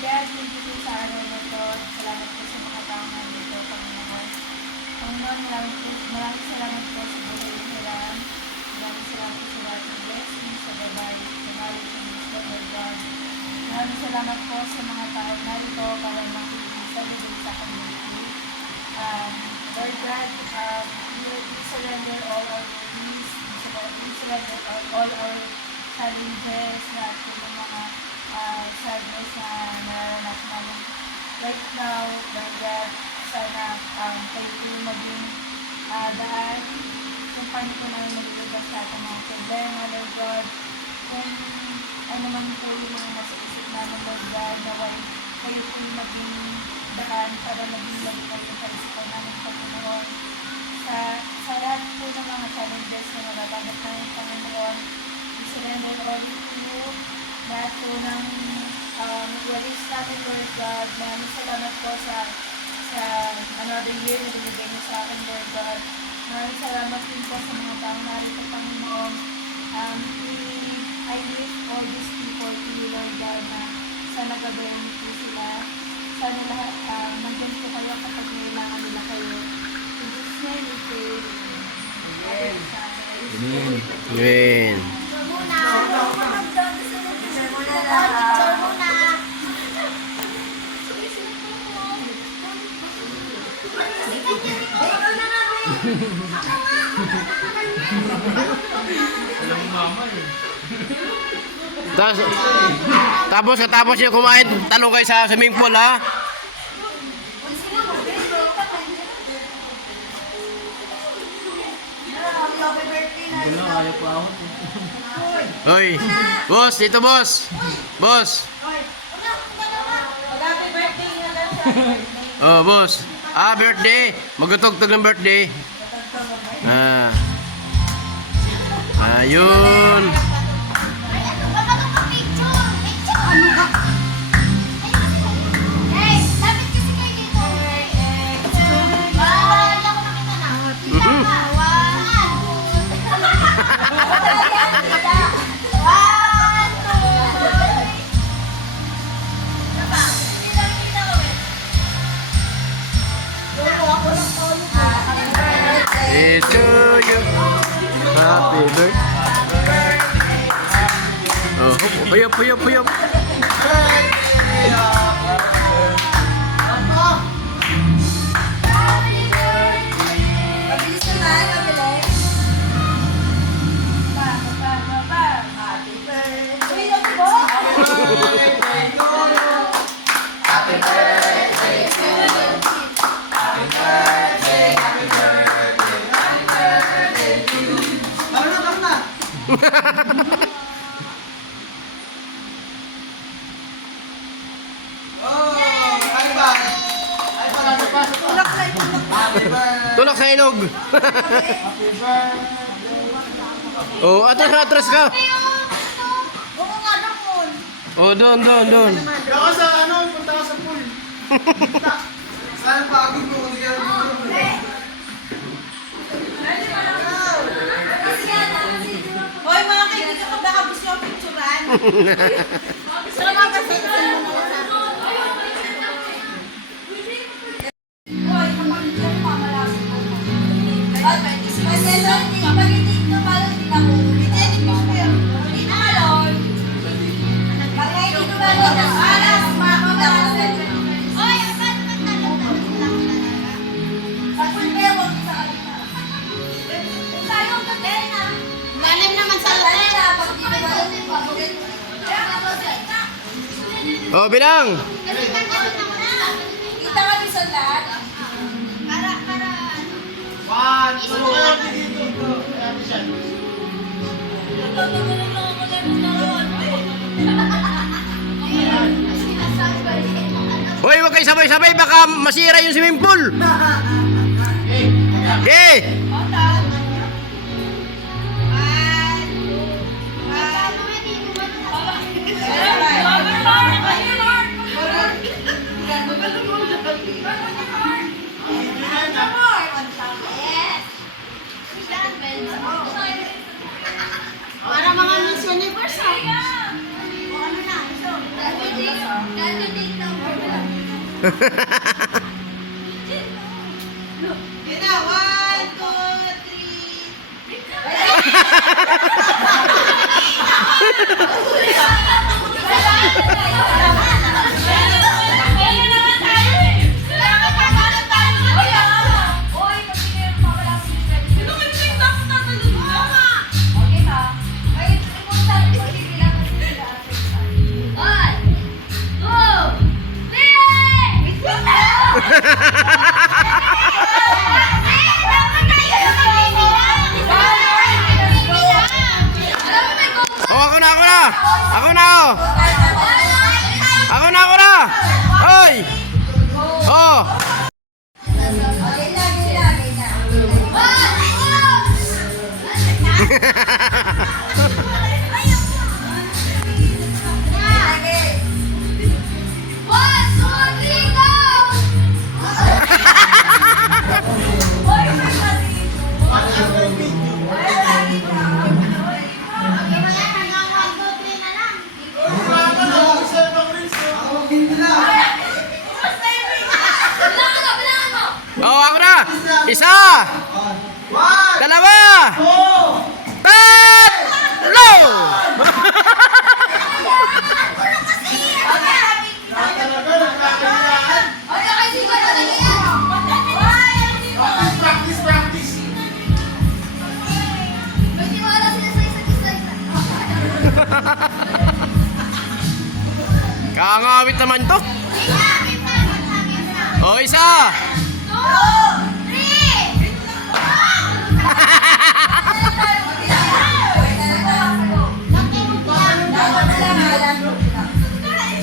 God, thank you po sa araw na to. Salamat po sa mga taong nandito, Panginoon. Panginoon, maraming salamat po sa buhay nila. Maraming salamat po sa lahat ng blessings, sa babae, sa knowledge and wisdom, Lord God. Maraming salamat po sa mga taong narito para makikisa sa community. Lord God, we surrender all our worries, we surrender all our challenges, lahat po ng mga sadness na nararanasan namin right now. Lord God, sana kayo po maging daan kung paano po namin maglugas sa ating mga problema, Lord God. Kung ano man po yung mga nasa isip namin, Lord God, naway kayo po yung maging daan para maging lagay sa isipan namin, Panginoon. Sa lahat po ng mga challenges na nagagamit namin, Panginoon, we surrender all to you. Lahat po ng worries natin, Lord God. Maraming salamat po sa another year na binigay niyo sa akin, Lord God. Maraming salamat din po sa mga taong narito, Panginoon. I lift all these people to you, Lord God, na sana gabayan niyo po sila. Sana lahat, nandiyan po kayo kapag nailangan nila kayo. In Jesus' name, we pray. Amen. Amen. Tapos yung kumain, tanong kayo sa swimming pool, ha? Hoy, boss, dito boss. Boss. Oh, boss. Birthday. Magutugtog ng birthday. Ayun. To you. Happy birthday. Oh, puyop, puyop, puyop. Tulak sa ilog. Oh, atras ka. Oh, doon. Kaya sa punta ka sa pool. Saan pagod mo? Hindi ka Hoy, mga kaibigan ko, baka gusto yung picturean. Salamat kasi. Oh, bilang. Kita kami sa lahat. One, two, dito. Hoy, wag kayo sabay-sabay, baka masira yung swimming pool. Okay. Para mga Miss Universe, ha? O ano na? So, graduate Yun na, 1, Oh, ako na, ako na! Ako na, oh! Ako na, ako na! Hoy! Oh! Oh, ako na! Isa! Dalawa! Tatlo! Practice, practice. Kangawit naman to. Oh, isa!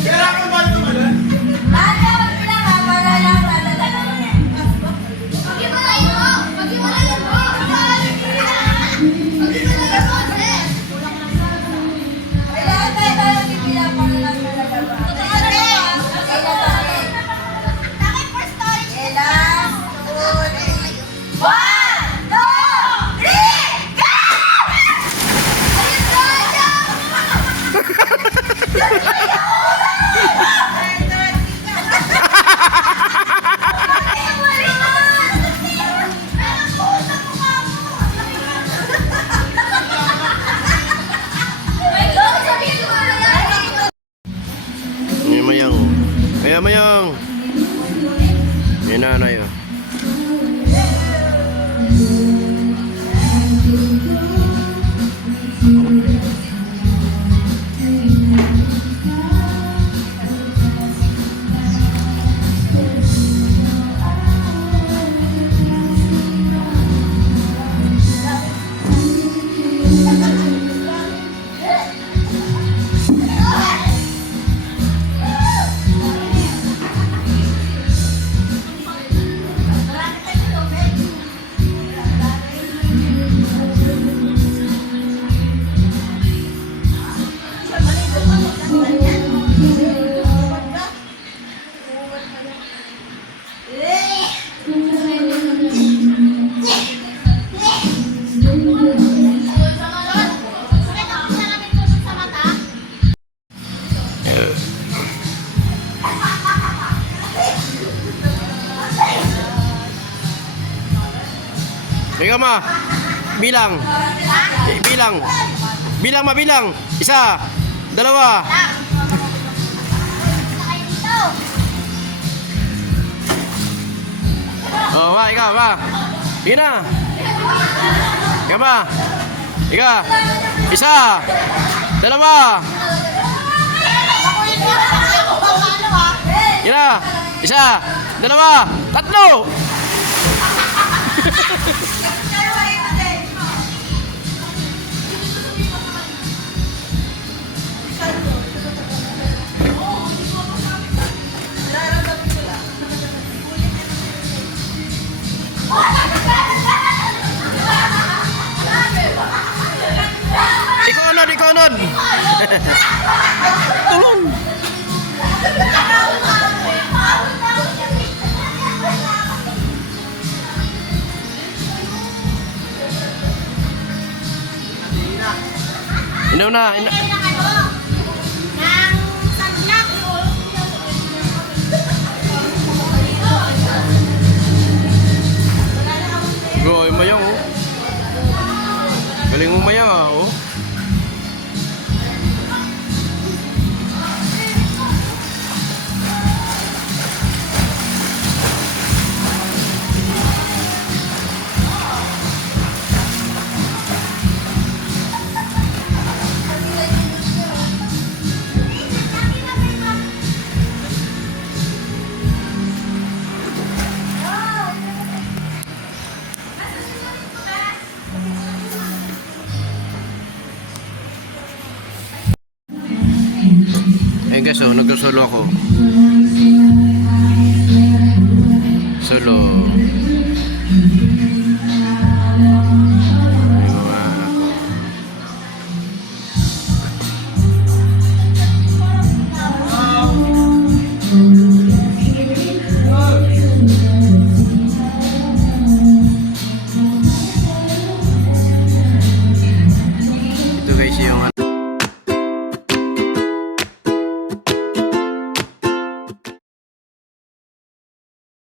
Kailangan ba ito man? Mayang. Kaya mayang. Yan na na yun. Ikaw ma, bilang. Bilang. Bilang ma, bilang. Isa, dalawa. Oh, ma, ikaw, ma. Sige na. Ikaw ma. Ikaw. Isa, dalawa. Yan na. Isa, dalawa, tatlo. Ikonod, ikonod. Tulong. Inaw na. guys, oh, nagsusulo ako. Solo.